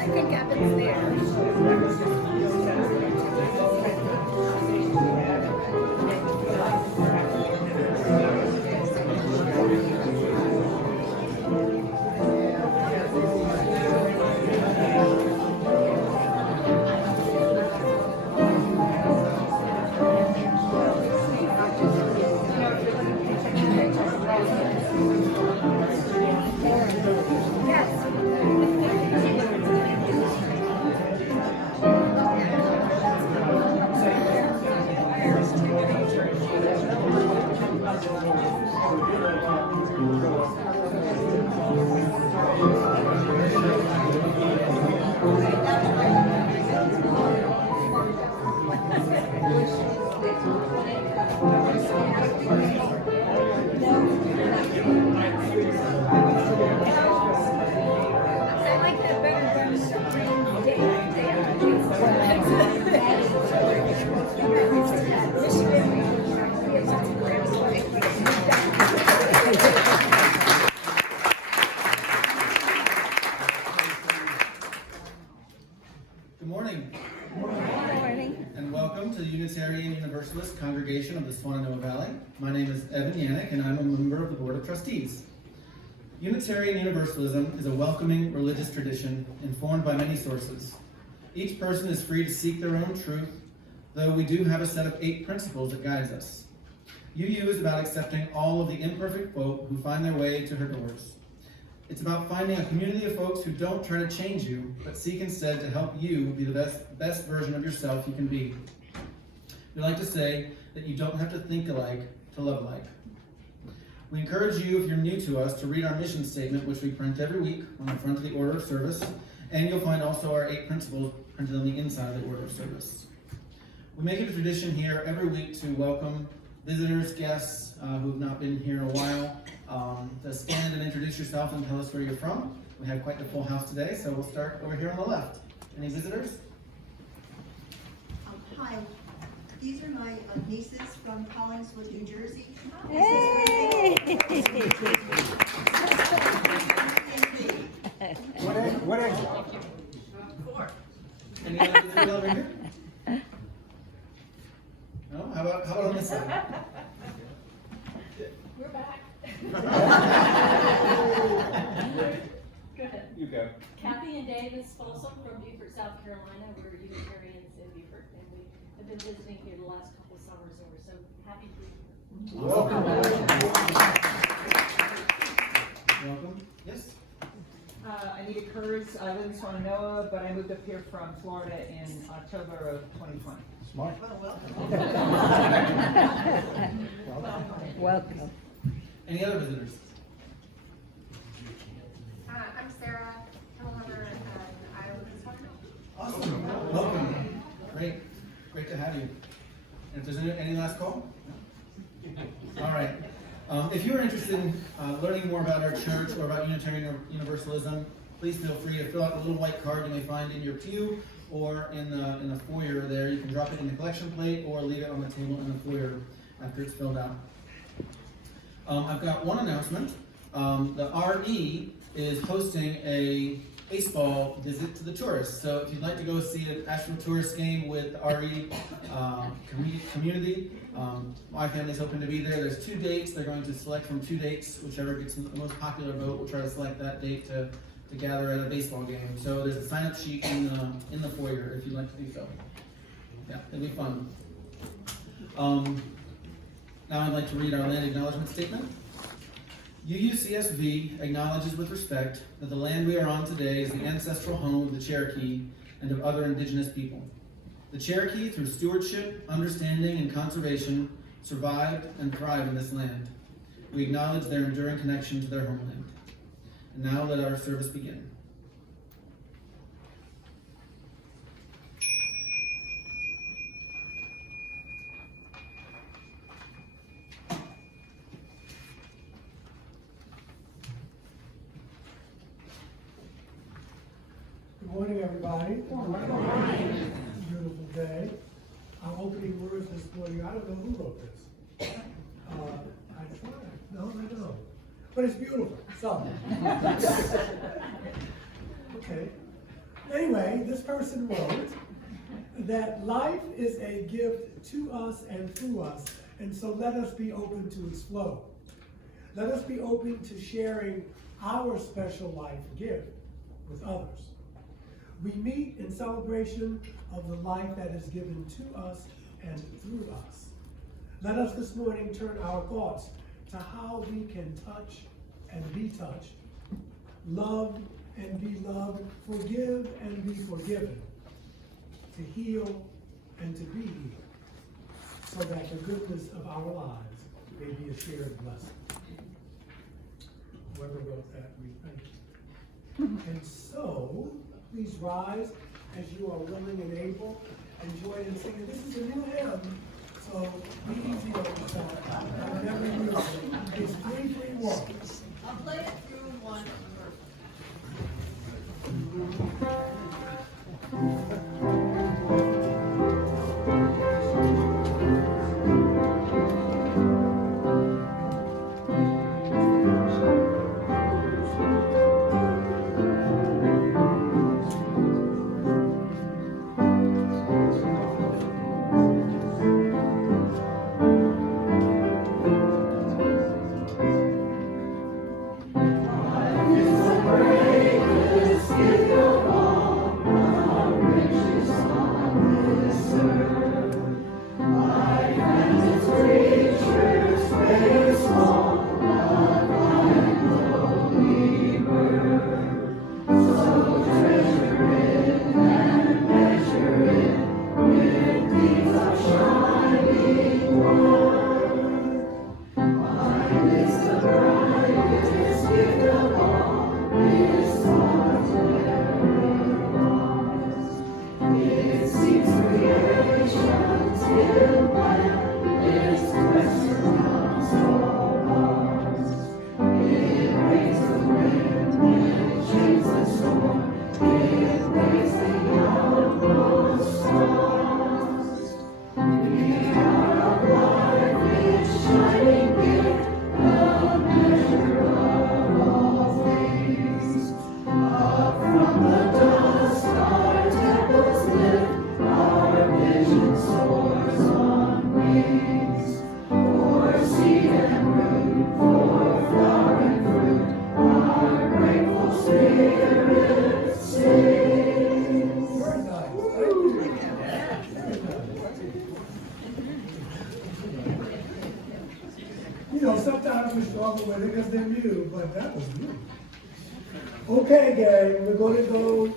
I think Evan's there. I like that better than the rain Good morning. Good morning. And welcome to the Unitarian Universalist Congregation of the Swananoa Valley. My name is Evan Yannick, and I'm a member of the Board of Trustees. Unitarian Universalism is a welcoming religious tradition informed by many sources. Each person is free to seek their own truth, though we do have a set of 8 principles that guides us. UU is about accepting all of the imperfect folk who find their way to her doors. It's about finding a community of folks who don't try to change you, but seek instead to help you be the best version of yourself you can be. We like to say that you don't have to think alike to love alike. We encourage you, if you're new to us, to read our mission statement, which we print every week on the front of the order of service, and you'll find also our 8 principles printed on the inside of the order of service. We make it a tradition here every week to welcome visitors, guests who have not been here in a while, to stand and introduce yourself and tell us where you're from. We have quite the full house today, so we'll start over here on the left. Any visitors? Hi, these are my nieces from Collingswood, New Jersey. Hey! What age? 4. Any other visitors over here? No? How about on this side? We're back. You go. Kathy and Davis Folsom from Beaufort, South Carolina. We're Unitarians in Beaufort, and we have been visiting here the last couple of summers, and we're so happy to be here. Welcome. Welcome. Yes? Anita Kurz, I live in Swananoa, but I moved up here from Florida in October of 2020. Smart. Well, Welcome. Any other visitors? I'm Sarah Hillhammer, and I live in Swananoa. Awesome. Welcome. Great to have you. And if there's any last call? No? All right. If you're interested in learning more about our church or about Unitarian Universalism, please feel free to fill out the little white card you may find in your pew or in the foyer there. You can drop it in the collection plate or leave it on the table in the foyer after it's filled out. I've got one announcement. The RE is hosting a baseball visit to the tourists. So if you'd like to go see an Asheville tourist game with the RE community, my family's hoping to be there. There's 2 dates. They're going to select from 2 dates. Whichever gets the most popular vote, we'll try to select that date to gather at a baseball game. So there's a sign-up sheet in the foyer if you'd like to do so. Yeah, it'll be fun. Now I'd like to read our land acknowledgement statement. UUCSV acknowledges with respect that the land we are on today is the ancestral home of the Cherokee and of other indigenous people. The Cherokee, through stewardship, understanding, and conservation, survived and thrived in this land. We acknowledge their enduring connection to their homeland. And now let our service begin. Good morning, everybody. Good morning. Beautiful day. Our opening words this morning, I don't know who wrote this. I tried. No, I don't. But it's beautiful. So. Okay. Anyway, this person wrote that life is a gift to us and through us, and so let us be open to its flow. Let us be open to sharing our special life gift with others. We meet in celebration of the life that is given to us and through us. Let us this morning turn our thoughts to how we can touch and be touched, love and be loved, forgive and be forgiven, to heal and to be healed, so that the goodness of our lives may be a shared blessing. Whoever wrote that, we thank you. And so, please rise as you are willing and able, and join in singing. This is a new hymn, so be easy on yourself. Whenever you use it. It's 331. I'll play it through one. You know, sometimes we struggle with it because they're new, but that was new. Okay, gang, we're going to go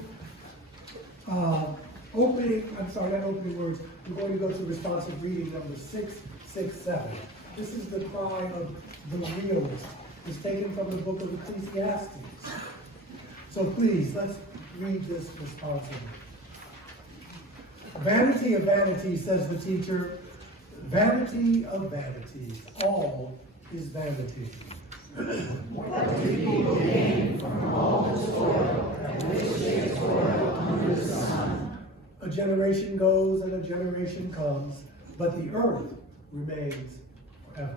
not opening words, we're going to go to responsive reading number 667. This is the cry of the realist. It's taken from the book of Ecclesiastes. So please, let's read this responsively. Vanity of vanities, says the teacher, vanity of vanities, all is vanity. What do people gain from all the toil at which they toil under the sun? A generation goes and a generation comes, but the earth remains forever.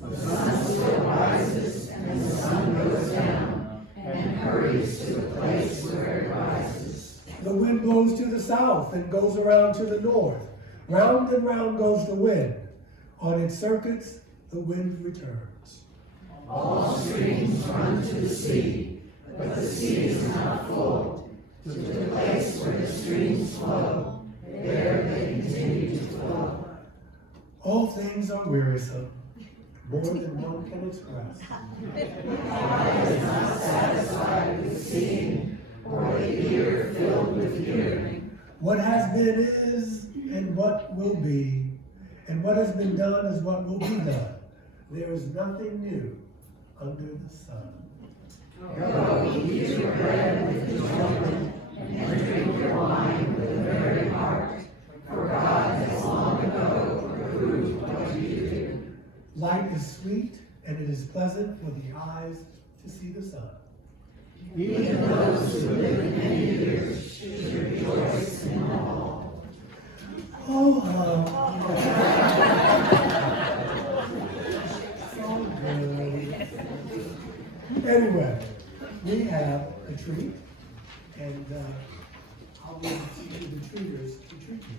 The sun still rises and the sun goes down and hurries to the place where it rises. The wind blows to the south and goes around to the north. Round and round goes the wind. On its circuits, the wind returns. All streams run to the sea, but the sea is not full. To the place where the streams flow, there they continue to flow. All things are wearisome, more than one can express. The eye is not satisfied with seeing, or the ear filled with hearing. What has been is, and what will be, and what has been done is what will be done. There is nothing new under the sun. Go, eat your bread with enjoyment, and drink your wine with a merry heart, for God has long ago approved what you do. Light is sweet, and it is pleasant for the eyes to see the sun. Even those who live in many years should rejoice in all. Oh, so good. Anyway, we have a treat. and I'll leave it to the treaters to treat you.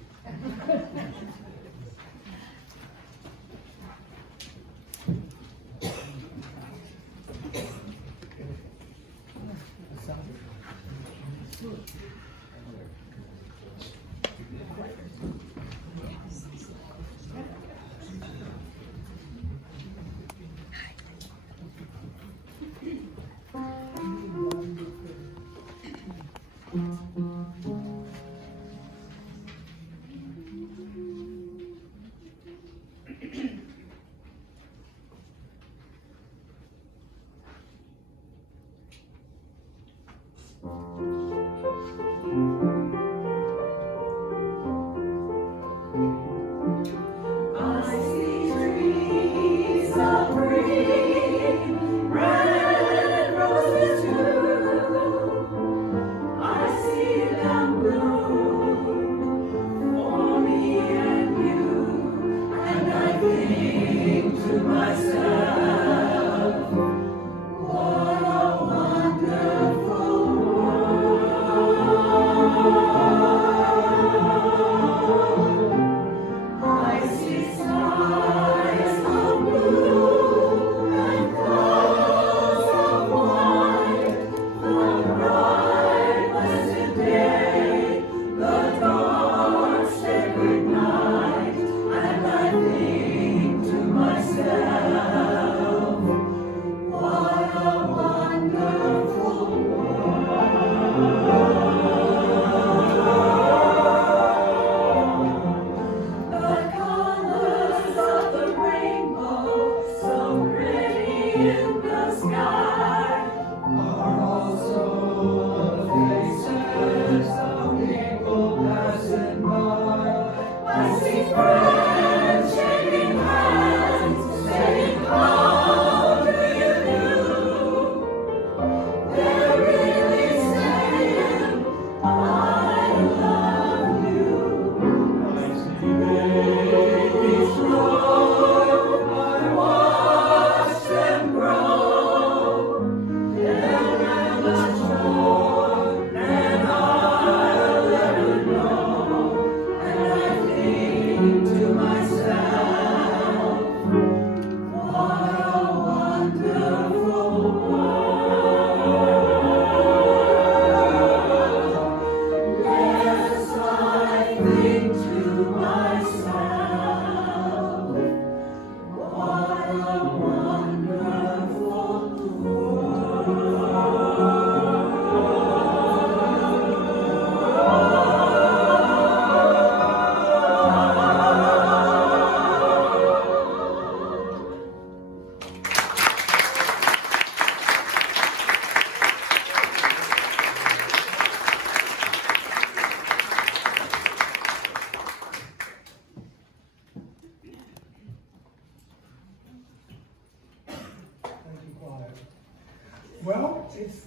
Well, it's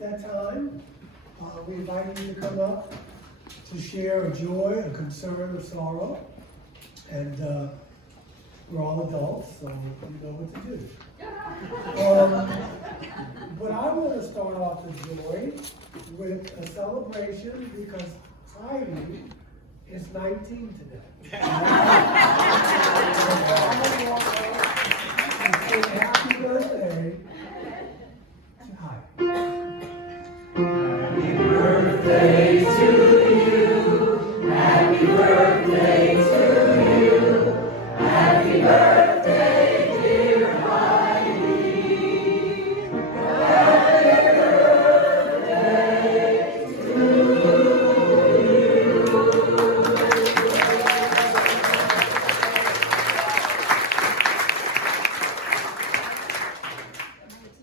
that time. We invite you to come up to share a joy, a concern, a sorrow. And we're all adults, so you know what to do. But I want to start off the joy with a celebration because Heidi is 19 today. Happy birthday to Heidi. Happy birthday to you. Happy birthday to you. Happy birthday, dear Heidi. Happy birthday to you.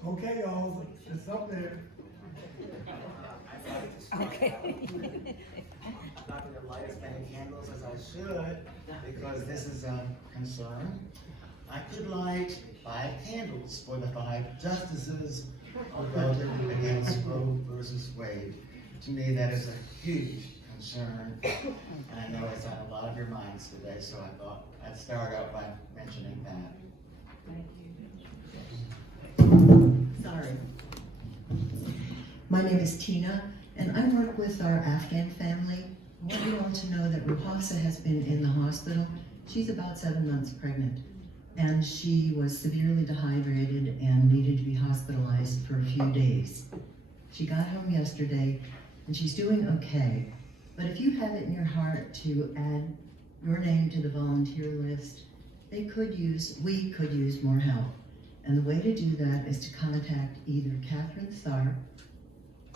Okay, y'all, it's up there. Okay. I'm not going to light as many candles as I should because this is a concern. I could light 5 candles for the 5 justices who voted against Roe versus Wade. To me, that is a huge concern, and I know it's on a lot of your minds today, so I thought I'd start out by mentioning that. Sorry. My name is Tina, and I work with our Afghan family. I want you all to know that Ruhasa has been in the hospital. She's about 7 months pregnant, and she was severely dehydrated and needed to be hospitalized for a few days. She got home yesterday, and she's doing okay. But if you have it in your heart to add your name to the volunteer list, we could use more help. And the way to do that is to contact either Catherine Tharp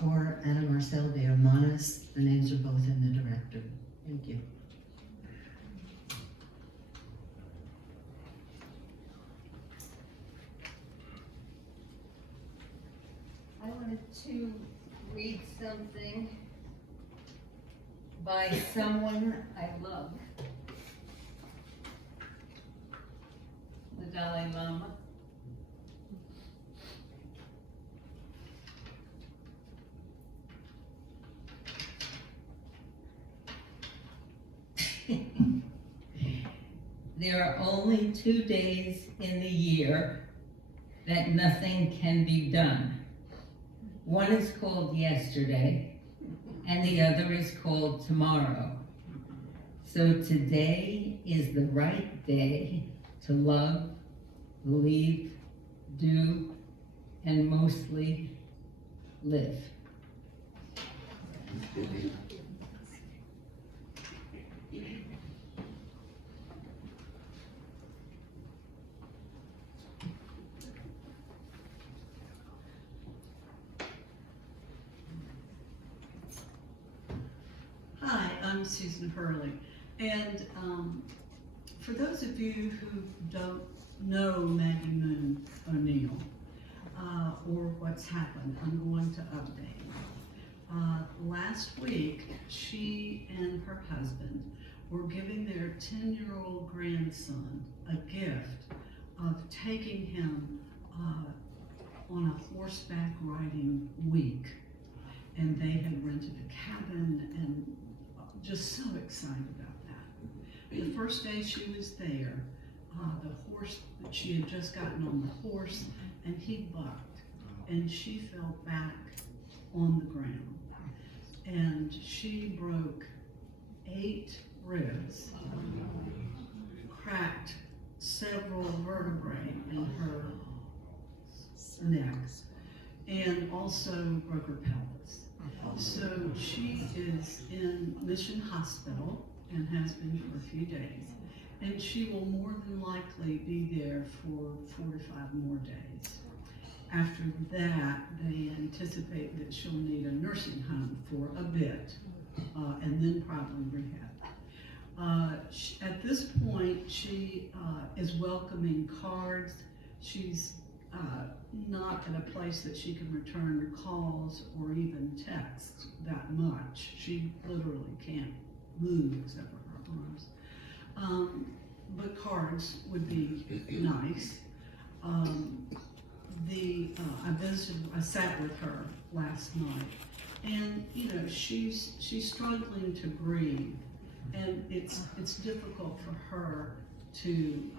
or Anna Marcel de Hermanas. The names are both in the directory. Thank you. I wanted to read something by someone I love, the Dalai Lama. There are only 2 days in the year that nothing can be done. One is called yesterday, and the other is called tomorrow. So today is the right day to love, believe, do, and mostly live. Hi, I'm Susan Hurley, and for those of you who don't know Maggie Moon O'Neill or what's happened, I'm going to update. Last week, she and her husband were giving their 10-year-old grandson a gift of taking him on a horseback riding week. And they had rented a cabin and just so excited about that. The first day she was there, she had just gotten on the horse and he bucked and she fell back on the ground. And she broke 8 ribs, cracked several vertebrae in her neck, and also broke her pelvis. So she is in Mission Hospital and has been for a few days. And she will more than likely be there for 4 to 5 more days. After that, they anticipate that she'll need a nursing home for a bit, and then probably rehab. At this point, she is welcoming cards. She's not in a place that she can return calls or even text that much. She literally can't move except for her arms. But cards would be nice. I sat with her last night, and you know she's struggling to breathe, and it's difficult for her to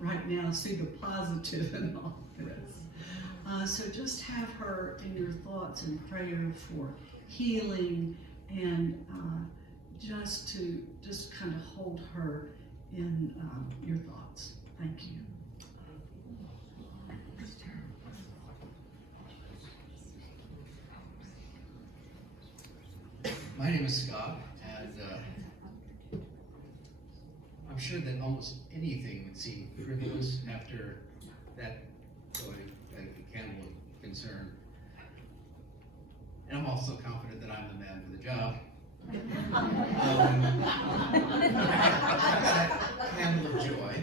right now see the positive in all this. So just have her in your thoughts and prayer for healing, and just kind of hold her in your thoughts. Thank you. My name is Scott, and I'm sure that almost anything would seem frivolous after that candle of concern. And I'm also confident that I'm the man for the job. I've got a candle of joy.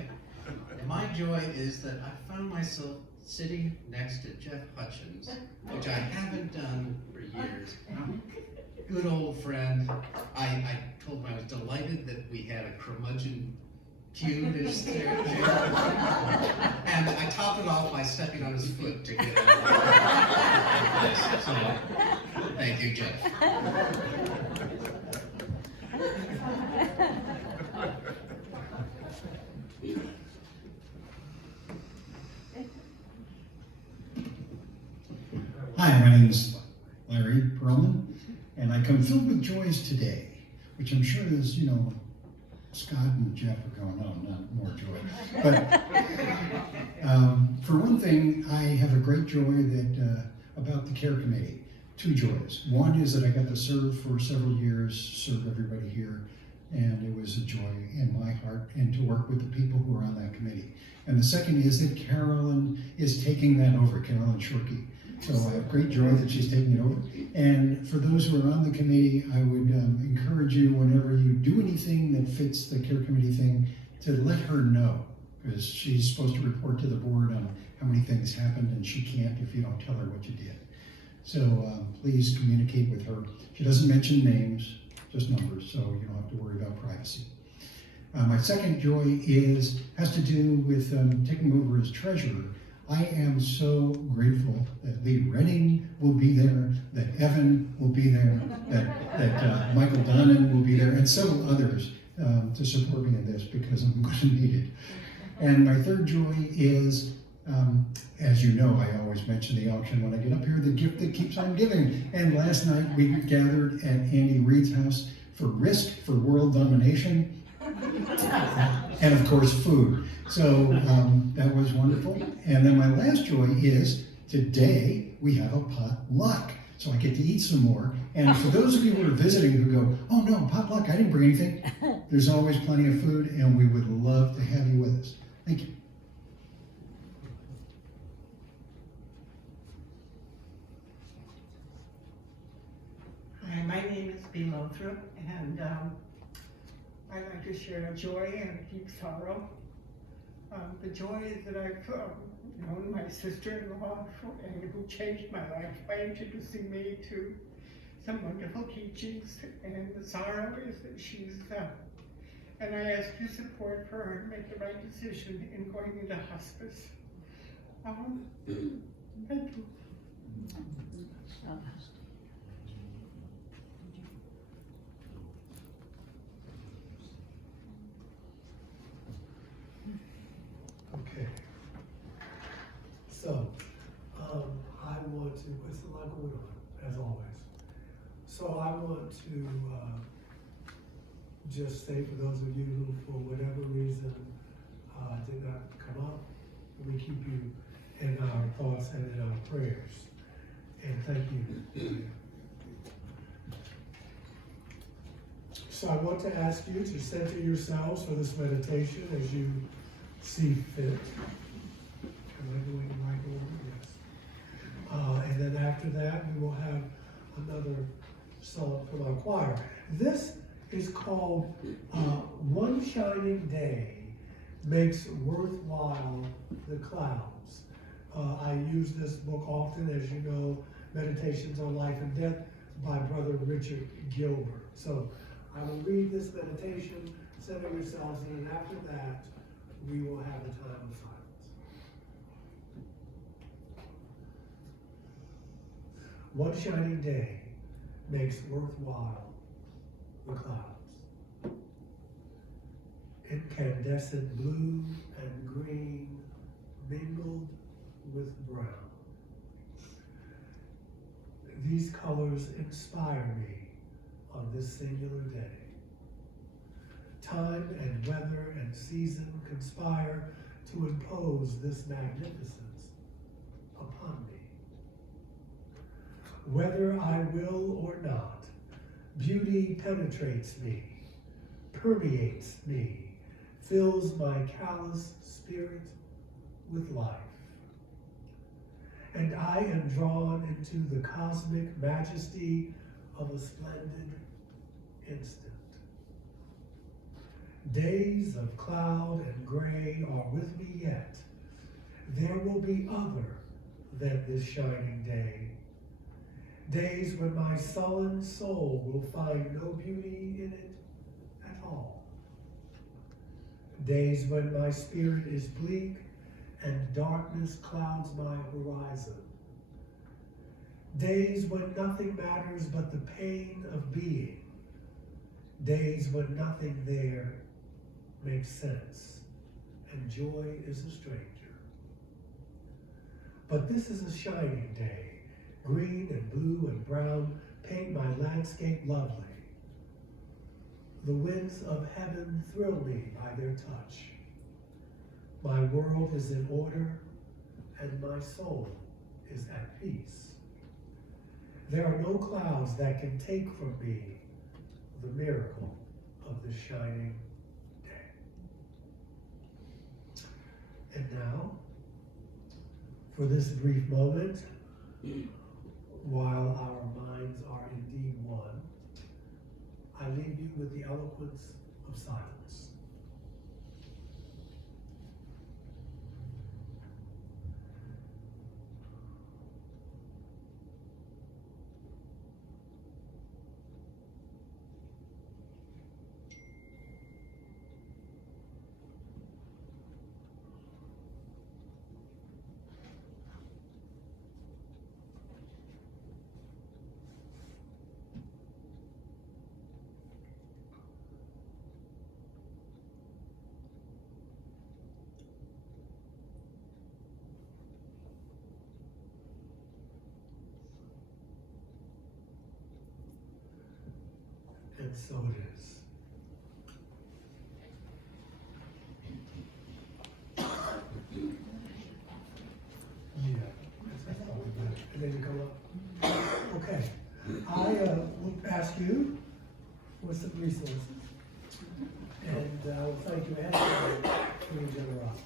And my joy is that I found myself sitting next to Jeff Hutchins, which I haven't done for years. Good old friend. I told him I was delighted that we had a curmudgeon cue to stare at Jeff. And I topped it off by stepping on his foot to get it. So, thank you, Jeff. Hi, my name is Larry Perlman, and I come filled with joys today, which I'm sure is, Scott and Jeff are going, oh, not more joy. But for one thing, I have a great joy about the care committee. Two joys. One is that I got to serve for several years, serve everybody here, and it was a joy in my heart, and to work with the people who are on that committee. And the second is that Carolyn is taking that over, Carolyn Shorkey. So I have great joy that she's taking it over. And for those who are on the committee, I would encourage you, whenever you do anything that fits the care committee thing, to let her know, because she's supposed to report to the board on how many things happened, and she can't if you don't tell her what you did. So please communicate with her. She doesn't mention names, just numbers, so you don't have to worry about privacy. My second joy has to do with taking over as treasurer. I am so grateful that Lee Redding will be there, that Evan will be there, that Michael Donnan will be there, and several others to support me in this, because I'm going to need it. And my third joy is, as you know, I always mention the auction when I get up here, the gift that keeps on giving. And last night we gathered at Andy Reid's house for Risk for World Domination, and of course food. So that was wonderful. And then my last joy is today we have a potluck. So I get to eat some more. And for those of you who are visiting who go, oh no, potluck, I didn't bring anything, there's always plenty of food, and we would love to have you with us. Thank you. Hi, my name is Bea Lothrop, and I'd like to share joy and deep sorrow. The joy is that I've known my sister-in-law and who changed my life by introducing me to some wonderful teachings, and the sorrow is that she's, and I ask your support for her to make the right decision in going into hospice. Thank you. Okay. So, I want to, it's a lot going on, as always. So I want to just say, for those of you who, for whatever reason, did not come up, we keep you in our thoughts and in our prayers. And thank you. So I want to ask you to center yourselves for this meditation as you see fit. Am I going in the right order? Yes. And then after that, we will have another song from our choir. This is called One Shining Day Makes Worthwhile the Clouds. I use this book often, as you know, Meditations on Life and Death by Brother Richard Gilbert. So I will read this meditation, center yourselves, and then after that, we will have a time of silence. One shining day makes worthwhile the clouds. Incandescent blue and green mingled with brown. These colors inspire me on this singular day. Time and weather and season conspire to impose this magnificence upon me. Whether I will or not, beauty penetrates me, permeates me, fills my callous spirit with life. And I am drawn into the cosmic majesty of a splendid instant. Days of cloud and gray are with me yet. There will be other than this shining day. Days when my sullen soul will find no beauty in it at all. Days when my spirit is bleak and darkness clouds my horizon. Days when nothing matters but the pain of being. Days when nothing there makes sense and joy is a stranger. But this is a shining day, green and blue blue and brown paint my landscape lovely. The winds of heaven thrill me by their touch. My world is in order, and my soul is at peace. There are no clouds that can take from me the miracle of the shining day. And now, for this brief moment, while our minds are indeed one, I leave you with the eloquence of silence. And so it is. Yeah, that's probably good. And then you go up. Okay. I will ask you for some resources. And I will thank you and for your generosity.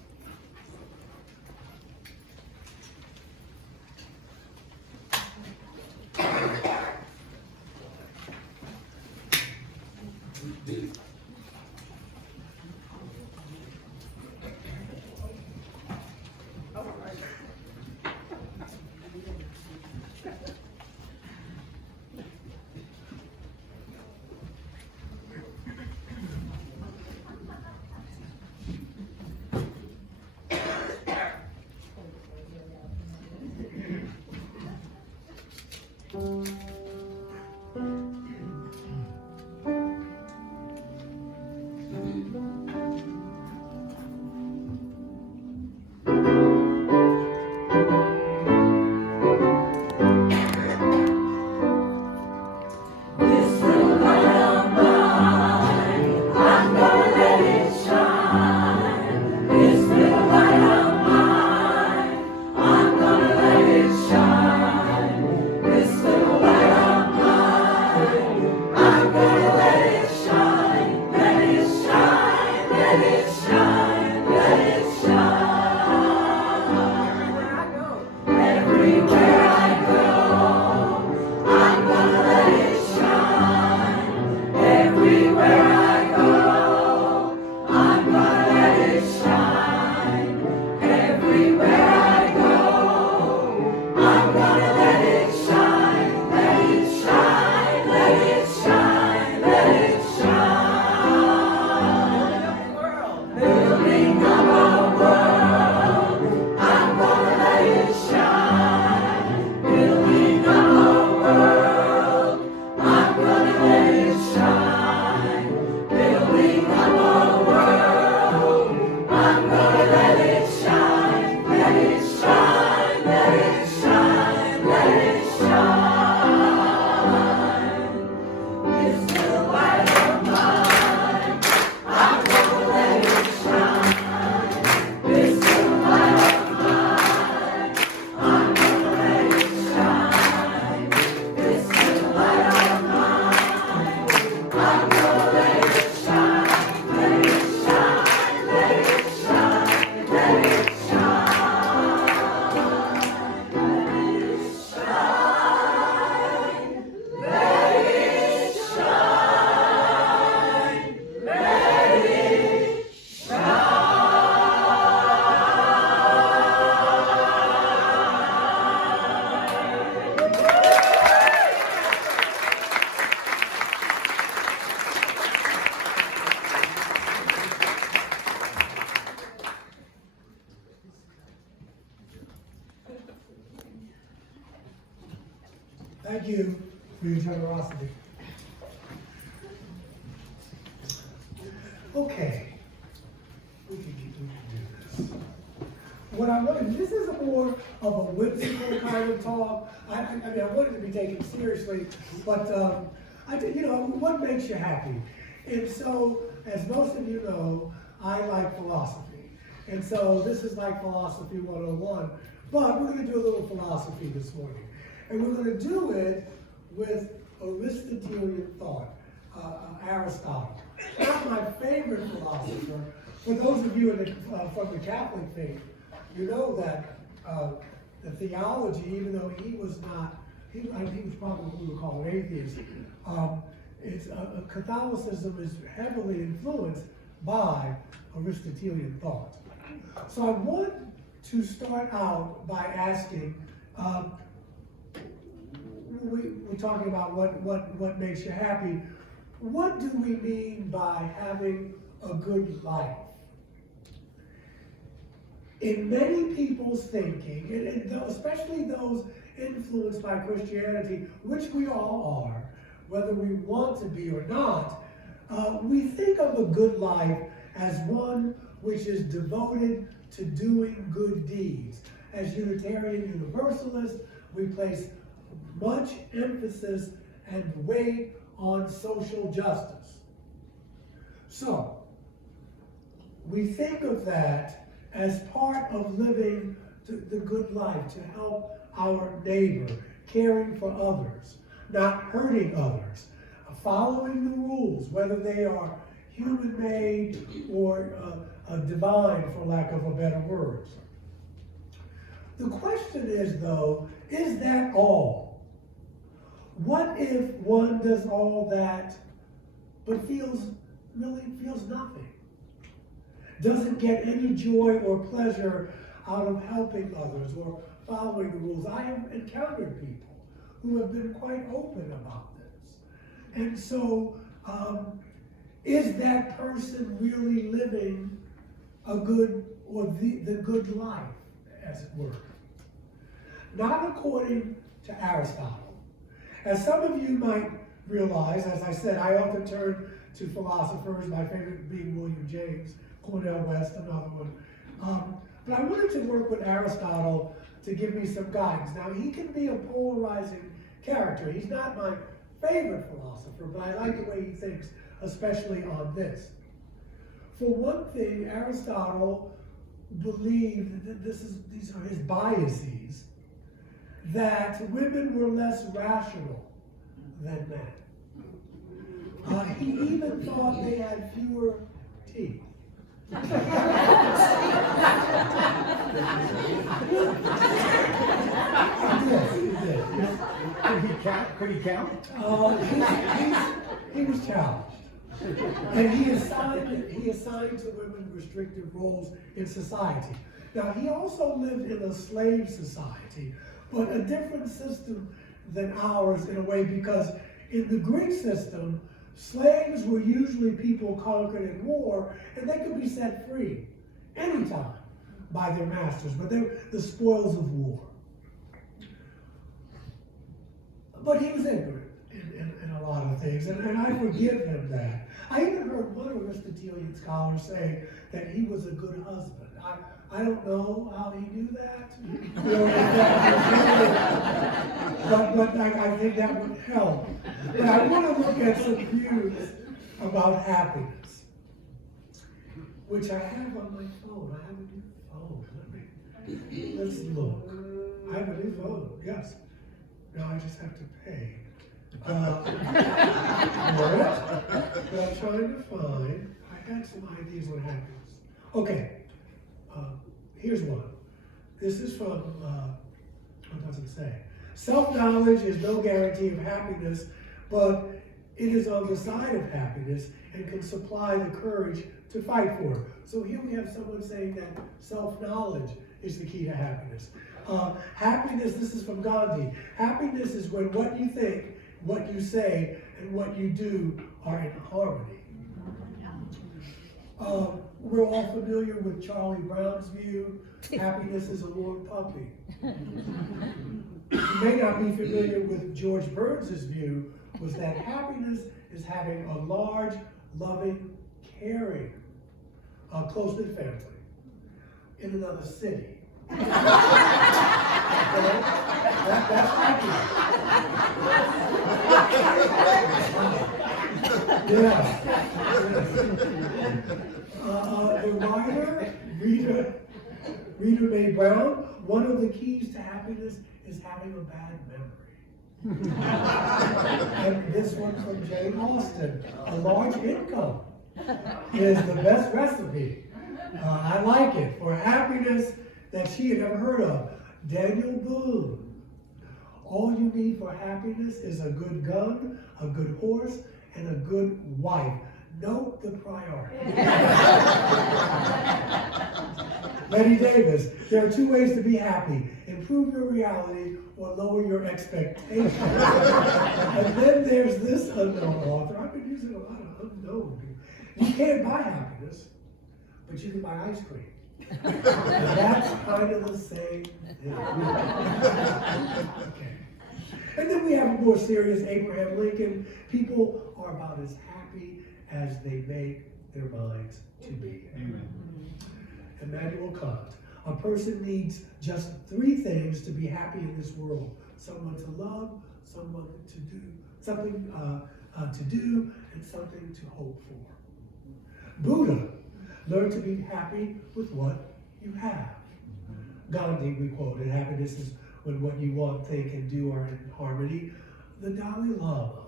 Thank you for your generosity. Okay, we can do this. what I wanted, this is a more of a whimsical kind of talk. I mean, I wanted to be taken seriously, but I did, what makes you happy? And so, as most of you know, I like philosophy. And so this is like Philosophy 101. But we're going to do a little philosophy this morning. And we're going to do it with Aristotelian thought, Aristotle. Not my favorite philosopher. For those of you from the Catholic faith, you know that the theology, even though he was not, he was probably what we would call an atheist, Catholicism is heavily influenced by Aristotelian thought. So I want to start out by asking, we're talking about what makes you happy. What do we mean by having a good life? In many people's thinking, and especially those influenced by Christianity, which we all are, whether we want to be or not, we think of a good life as one which is devoted to doing good deeds. As Unitarian Universalists, we place much emphasis and weight on social justice. So, we think of that as part of living the good life, to help our neighbor, caring for others, not hurting others, following the rules, whether they are human-made or divine, for lack of a better word. The question is, though, is that all? What if one does all that but really feels nothing? Doesn't get any joy or pleasure out of helping others or following the rules? I have encountered people who have been quite open about this. And so, is that person really living a good, or the good life, as it were? Not according to Aristotle. As some of you might realize, as I said, I often turn to philosophers, my favorite being William James, Cornel West, another one. But I wanted to work with Aristotle to give me some guidance. Now, he can be a polarizing character. He's not my favorite philosopher, but I like the way he thinks, especially on this. For one thing, Aristotle believed that these are his biases, that women were less rational than men. He even thought they had fewer teeth. Yes, he did. Could he count? He was challenged. And he assigned to women restrictive roles in society. Now, he also lived in a slave society, but a different system than ours in a way, because in the Greek system, slaves were usually people conquered in war, and they could be set free anytime by their masters, but they were the spoils of war. But he was ignorant in a lot of things, and I forgive him that. I even heard one Aristotelian scholar say that he was a good husband. I don't know how he knew that, but I think that would help. But I want to look at some views about happiness, which I have on my phone. I have a new phone. Let's look. I have a new phone, yes. Now I just have to pay for it. But I'm trying to find, I had some ideas on happiness. Okay. Here's one. This is from, what does it say? Self-knowledge is no guarantee of happiness, but it is on the side of happiness and can supply the courage to fight for it. So here we have someone saying that self-knowledge is the key to happiness. Happiness, this is from Gandhi. Happiness is when what you think, what you say, and what you do are in harmony. We're all familiar with Charlie Brown's view. Happiness is a warm puppy. You may not be familiar with George Burns' view, was that happiness is having a large, loving, caring, close-knit family in another city. That's happy. Yeah. The writer, Reader May Brown, one of the keys to happiness is having a bad memory. And this one from Jane Austen, a large income is the best recipe. I like it, for happiness that she had ever heard of. Daniel Boone, all you need for happiness is a good gun, a good horse, and a good wife. Note the priority. Betty Davis, there are two ways to be happy: improve your reality or lower your expectations. And then there's this unknown author. I've been using a lot of unknown people. You can't buy happiness, but you can buy ice cream. And that's kind of the same thing. Okay. And then we have a more serious Abraham Lincoln. People are about as happy as they make their minds to be. Immanuel Kant. A person needs just three things to be happy in this world: someone to love, someone to do, something to do, and something to hope for. Buddha. Learn to be happy with what you have. Gandhi, we quoted, happiness is when what you want, think, and do are in harmony. The Dalai Lama.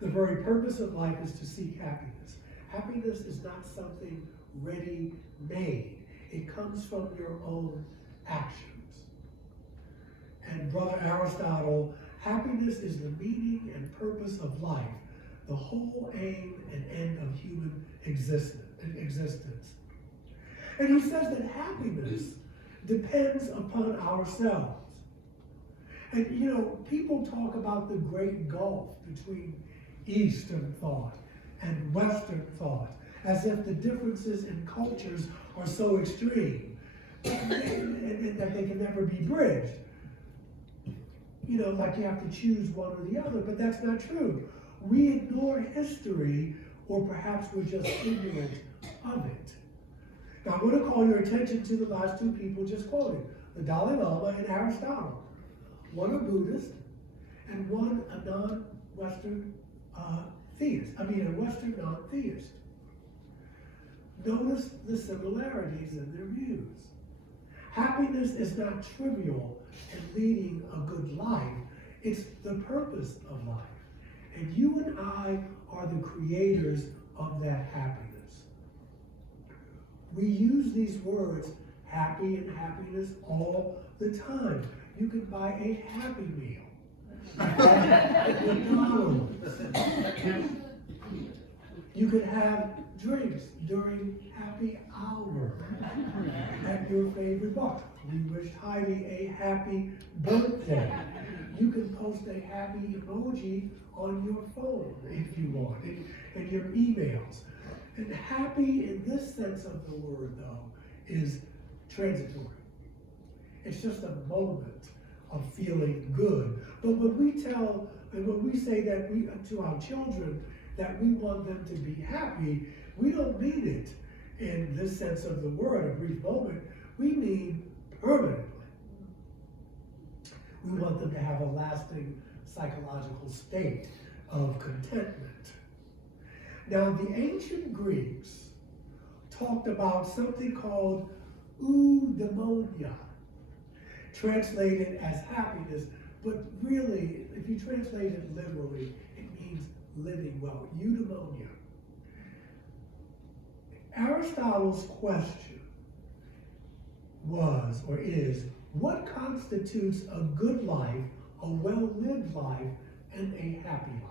The very purpose of life is to seek happiness. Happiness is not something ready-made. It comes from your own actions. And Brother Aristotle, happiness is the meaning and purpose of life, the whole aim and end of human existence. And he says that happiness depends upon ourselves. And you know, people talk about the great gulf between Eastern thought and Western thought, as if the differences in cultures are so extreme and that they can never be bridged. You know, like you have to choose one or the other, but that's not true. We ignore history, or perhaps we're just ignorant of it. Now, I want to call your attention to the last two people just quoted, the Dalai Lama and Aristotle. One a Buddhist, and one a non-Western theist. I mean, a Western non-theist. Notice the similarities in their views. Happiness is not trivial in leading a good life. It's the purpose of life. And you and I are the creators of that happiness. We use these words, happy and happiness, all the time. You can buy a Happy Meal at McDonald's. You can have drinks during happy hour at your favorite bar. We wished Heidi a happy birthday. You can post a happy emoji on your phone if you want, in your emails. And happy in this sense of the word, though, is transitory. It's just a moment of feeling good. But when we say that we to our children that we want them to be happy, we don't mean it in this sense of the word, a brief moment. We mean permanently. We want them to have a lasting psychological state of contentment. Now, the ancient Greeks talked about something called eudaimonia, translated as happiness, but really, if you translate it literally, it means living well. Eudaimonia. Aristotle's question was, or is, what constitutes a good life, a well-lived life, and a happy life?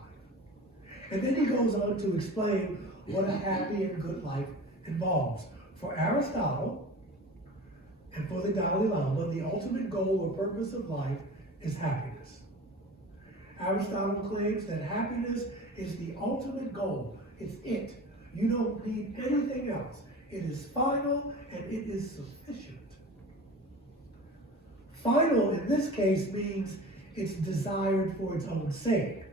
And then he goes on to explain what a happy and good life involves. For Aristotle, and for the Dalai Lama, the ultimate goal or purpose of life is happiness. Aristotle claims that happiness is the ultimate goal. It's it. You don't need anything else. It is final and it is sufficient. Final in this case means it's desired for its own sake.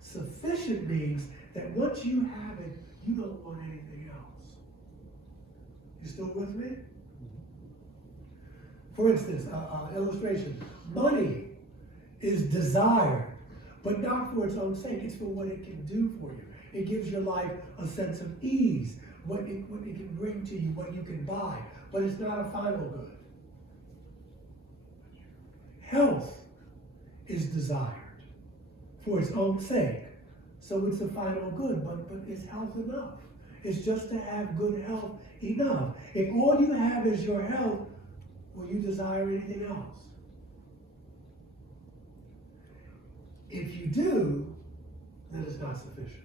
Sufficient means that once you have it, you don't want anything else. You still with me? For instance, illustration, money is desired, but not for its own sake, it's for what it can do for you. It gives your life a sense of ease, what it can bring to you, what you can buy, but it's not a final good. Health is desired for its own sake, so it's a final good, but is health enough? Is just to have good health enough? If all you have is your health, will you desire anything else? If you do, then it's not sufficient.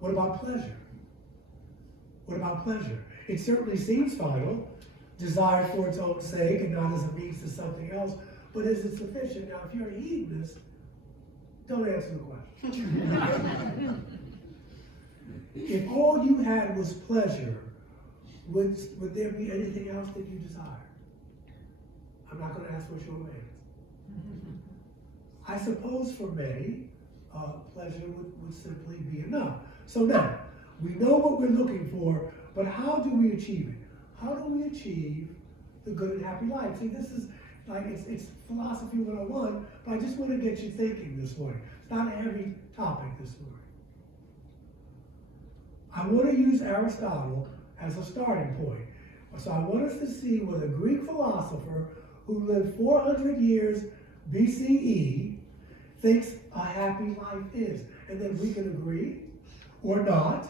What about pleasure? What about pleasure? It certainly seems final, desired for its own sake and not as a means to something else, but is it sufficient? Now, if you're a hedonist, don't answer the question. If all you had was pleasure, would there be anything else that you desire? I'm not going to ask what your answer. I suppose for many, pleasure would simply be enough. So now, we know what we're looking for, but how do we achieve it? How do we achieve the good and happy life? See, this is like, it's philosophy 101, but I just want to get you thinking this morning. It's not a heavy topic this morning. I want to use Aristotle as a starting point. So I want us to see what a Greek philosopher who lived 400 years BCE thinks a happy life is. And then we can agree or not.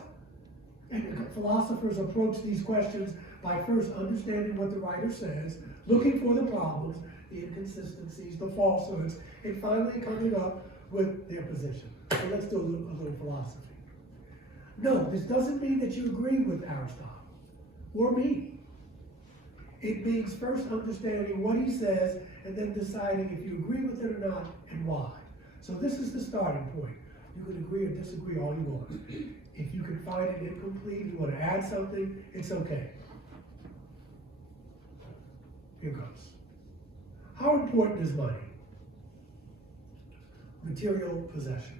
And philosophers approach these questions by first understanding what the writer says, looking for the problems, the inconsistencies, the falsehoods, and finally coming up with their position. So let's do a little philosophy. No, this doesn't mean that you agree with Aristotle or me. It means first understanding what he says and then deciding if you agree with it or not and why. So this is the starting point. You can agree or disagree all you want. If you can find it incomplete, you want to add something, it's okay. Here goes. How important is money? Material possessions.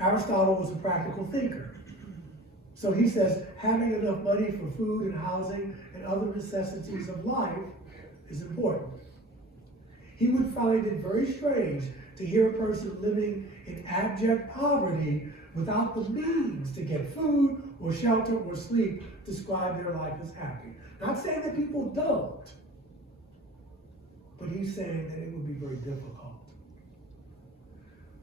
Aristotle was a practical thinker. So he says having enough money for food and housing and other necessities of life is important. He would find it very strange to hear a person living in abject poverty without the means to get food or shelter or sleep describe their life as happy. Not saying that people don't, but he's saying that it would be very difficult.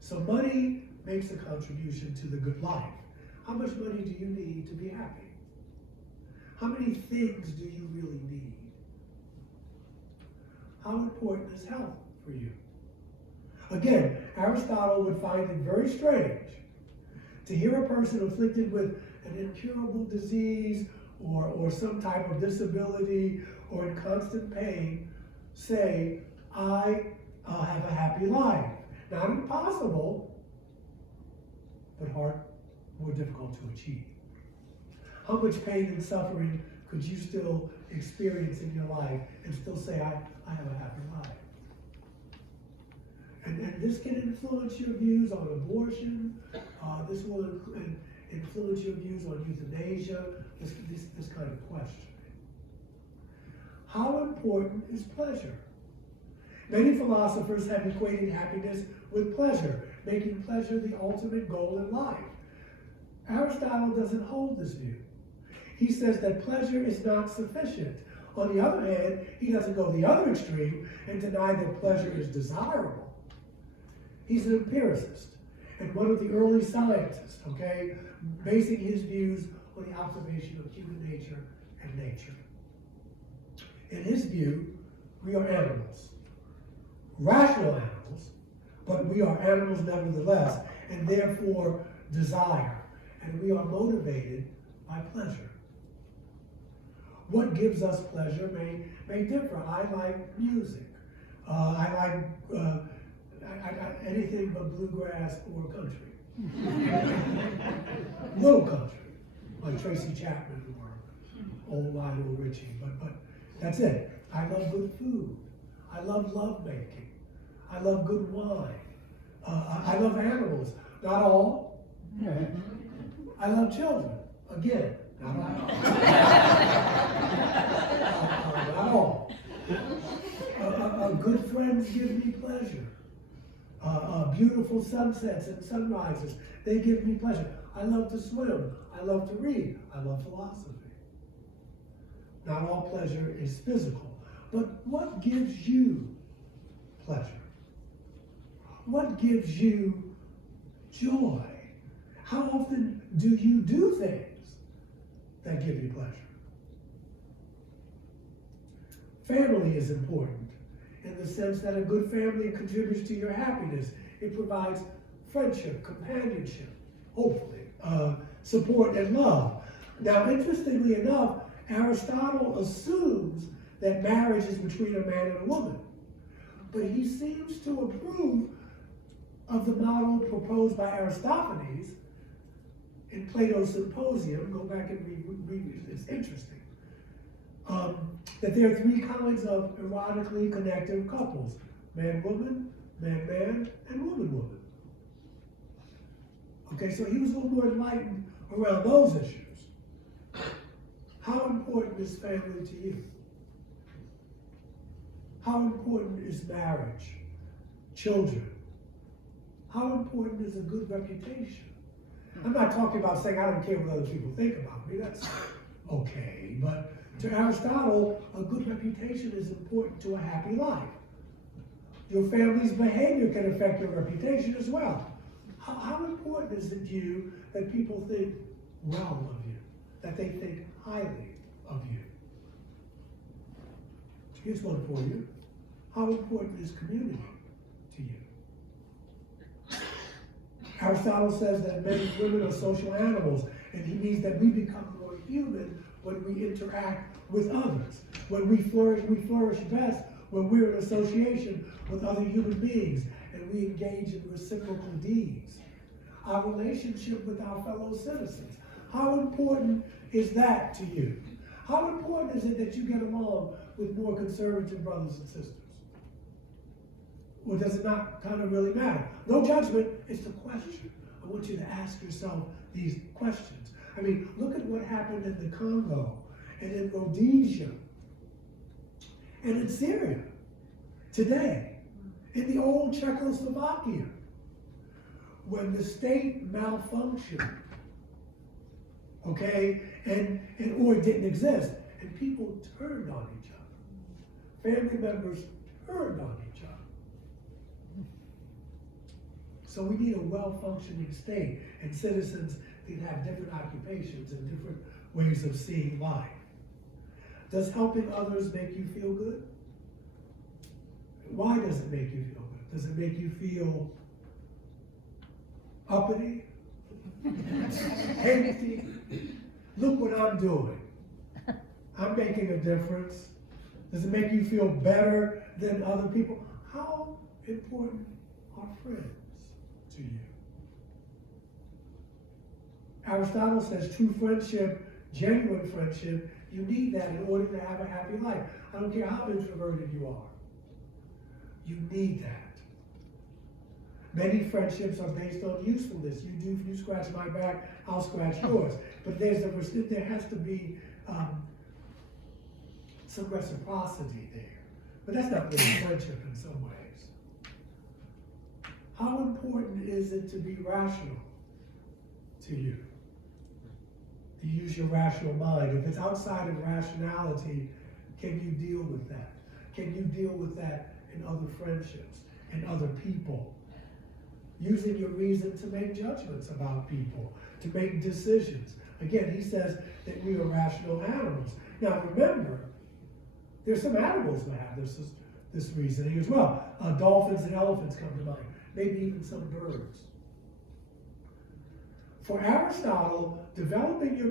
So money makes a contribution to the good life. How much money do you need to be happy? How many things do you really need? How important is health for you? Again, Aristotle would find it very strange to hear a person afflicted with an incurable disease or some type of disability or in constant pain say, I have a happy life. Not impossible, but hard, more difficult to achieve. How much pain and suffering could you still experience in your life and still say, I have a happy life? And this can influence your views on abortion. This will influence your views on euthanasia, this kind of question. How important is pleasure? Many philosophers have equated happiness with pleasure, making pleasure the ultimate goal in life. Aristotle doesn't hold this view. He says that pleasure is not sufficient. On the other hand, he doesn't go the other extreme and deny that pleasure is desirable. He's an empiricist and one of the early scientists, okay, basing his views on the observation of human nature and nature. In his view, we are animals. Rational animals, but we are animals nevertheless, and therefore desire. And we are motivated by pleasure. What gives us pleasure may differ. I like music. I like anything but bluegrass or country. Little country, like Tracy Chapman or old Lionel Richie, but that's it. I love good food. I love lovemaking. I love good wine. I love animals. Not all. I love children. Again, Not all. Good friends give me pleasure. Beautiful sunsets and sunrises, they give me pleasure. I love to swim. I love to read. I love philosophy. Not all pleasure is physical. But what gives you pleasure? What gives you joy? How often do you do things that give you pleasure? Family is important in the sense that a good family contributes to your happiness. It provides friendship, companionship, hopefully, support and love. Now, interestingly enough, Aristotle assumes that marriage is between a man and a woman. But he seems to approve of the model proposed by Aristophanes in Plato's Symposium. Go back and read it, it's interesting. That there are three kinds of erotically connected couples: man-woman, man-man, and woman-woman. Okay, so he was a little more enlightened around those issues. How important is family to you? How important is marriage, children? How important is a good reputation? I'm not talking about saying I don't care what other people think about me. That's okay. But to Aristotle, a good reputation is important to a happy life. Your family's behavior can affect your reputation as well. How important is it to you that people think well of you, that they think highly of you? Here's one for you. How important is community to you? Aristotle says that men and women are social animals, and he means that we become more human when we interact with others. When we flourish best when we're in association with other human beings and we engage in reciprocal deeds. Our relationship with our fellow citizens. How important is that to you? How important is it that you get along with more conservative brothers and sisters? Or does it not kind of really matter? No judgment, it's the question. I want you to ask yourself these questions. I mean, look at what happened in the Congo and in Rhodesia and in Syria today, in the old Czechoslovakia, when the state malfunctioned, okay, and or it didn't exist, and people turned on each other. Family members turned on each other. So we need a well-functioning state, and citizens can have different occupations and different ways of seeing life. Does helping others make you feel good? Why does it make you feel good? Does it make you feel uppity? Empty? Look what I'm doing. I'm making a difference. Does it make you feel better than other people? How important are friends to you? Aristotle says true friendship, genuine friendship, you need that in order to have a happy life. I don't care how introverted you are. You need that. Many friendships are based on usefulness. If you scratch my back, I'll scratch yours. But there has to be some reciprocity there. But that's not really friendship in some ways. How important is it to be rational to you? To use your rational mind. If it's outside of rationality, can you deal with that? Can you deal with that in other friendships and other people? Using your reason to make judgments about people, to make decisions. Again, he says that we are rational animals. Now remember, there's some animals that have this reasoning as well. Dolphins and elephants come to mind. Maybe even some birds. For Aristotle, developing your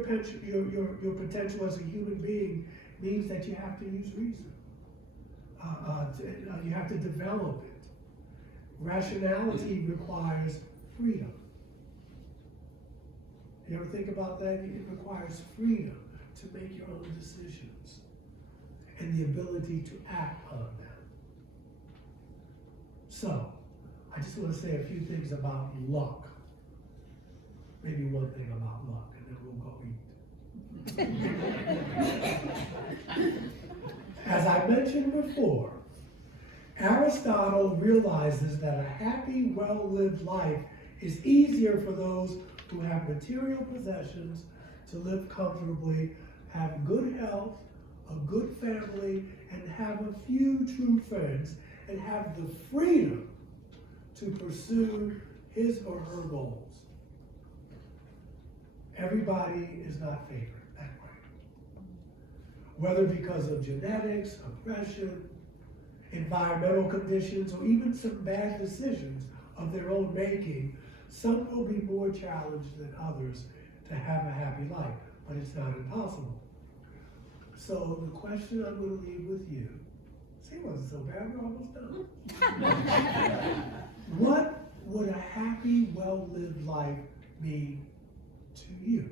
potential as a human being means that you have to use reason. You have to develop it. Rationality requires freedom. You ever think about that? It requires freedom to make your own decisions and the ability to act on them. So, I just want to say a few things about luck. Maybe one thing about luck, and then we'll go eat. As I mentioned before, Aristotle realizes that a happy, well-lived life is easier for those who have material possessions to live comfortably, have good health, a good family, and have a few true friends, and have the freedom to pursue his or her goals. Everybody is not favored that way. Whether because of genetics, oppression, environmental conditions, or even some bad decisions of their own making, some will be more challenged than others to have a happy life, but it's not impossible. So the question I'm going to leave with you, see, it wasn't so bad, we're almost done. What would a happy, well-lived life mean to you?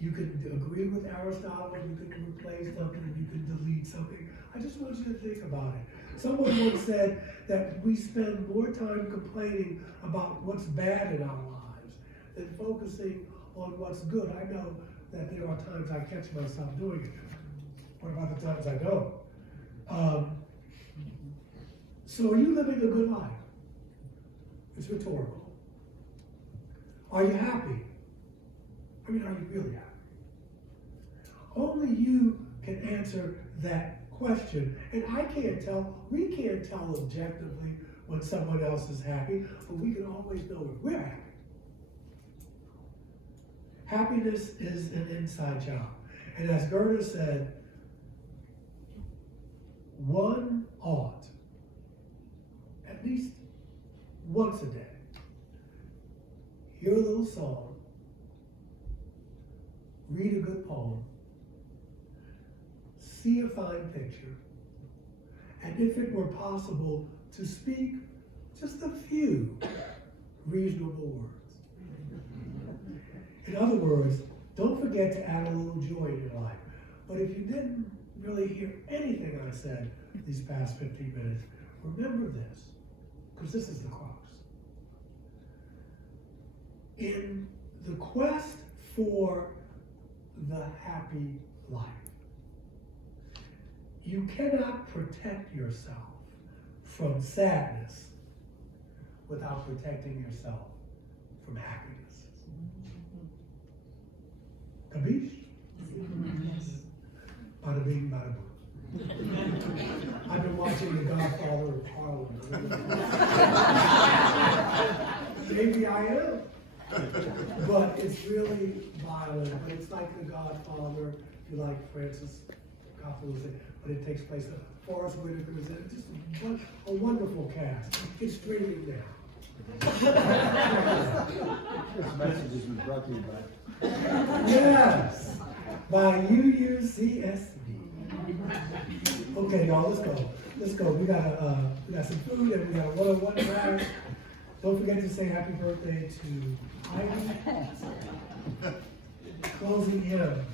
You can agree with Aristotle, you can replace something, and you can delete something. I just want you to think about it. Someone once said that we spend more time complaining about what's bad in our lives than focusing on what's good. I know that there are times I catch myself doing it. What about the times I don't? So are you living a good life? It's rhetorical. Are you happy? I mean, are you really happy? Only you can answer that question. And I can't tell, we can't tell objectively when someone else is happy, but we can always know if we're happy. Happiness is an inside job. And as Goethe said, one ought, at least once a day, hear a little song, read a good poem, see a fine picture, and if it were possible, to speak just a few reasonable words. In other words, don't forget to add a little joy in your life. But if you didn't really hear anything I said these past 15 minutes, remember this, because this is the crux. In the quest for the happy life, you cannot protect yourself from sadness without protecting yourself from happiness. Kabish? Bada bing, bada boom. I've been watching The Godfather of Harlem. Maybe I am. But it's really violent. But it's like The Godfather, if you like Francis Coppola, but it takes place. Forrest Whitaker is in it. Just a wonderful cast. It's streaming now. This message has been brought to you by. Yes, by UUCSB. Okay, y'all, let's go. Let's go. We got some food and we got a one-on-one class. Don't forget to say happy birthday to Ivy. Closing hymn,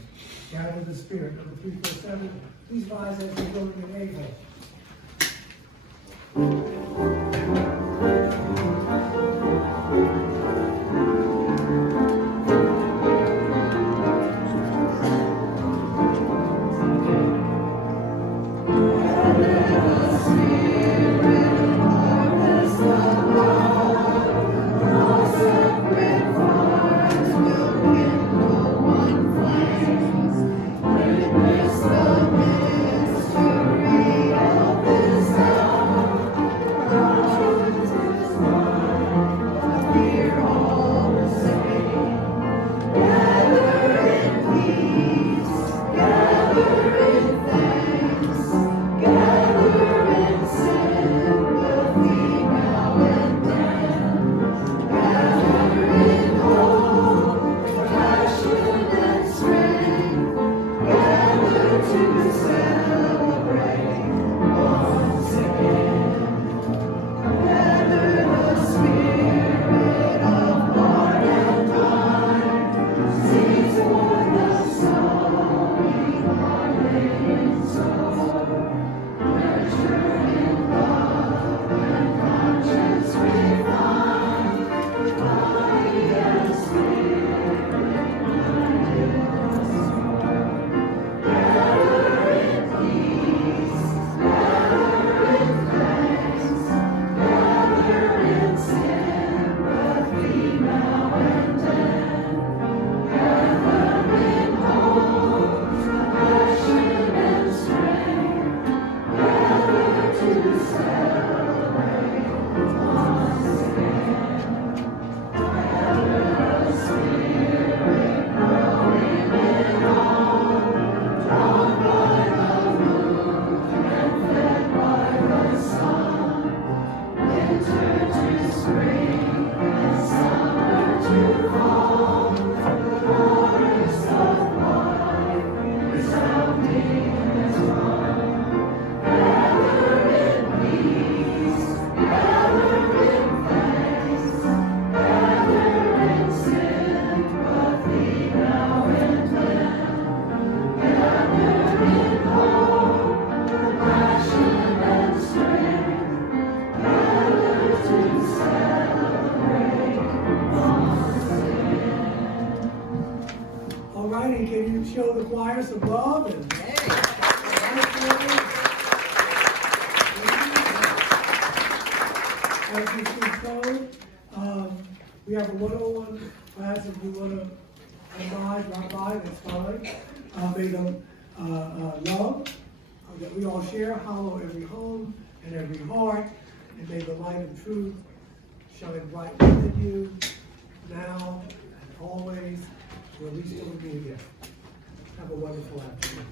Gather the Spirit, number 347. Please rise as we go to the table. Mystery of this love. All right, and can you show the choir some love? And as you see, so, we have a one-on-one class. If you want to drop by, that's fine. May the love that we all share hollow every home and every heart, and may the light of truth shine bright within you now and always, or at least till we meet again. Have a wonderful afternoon.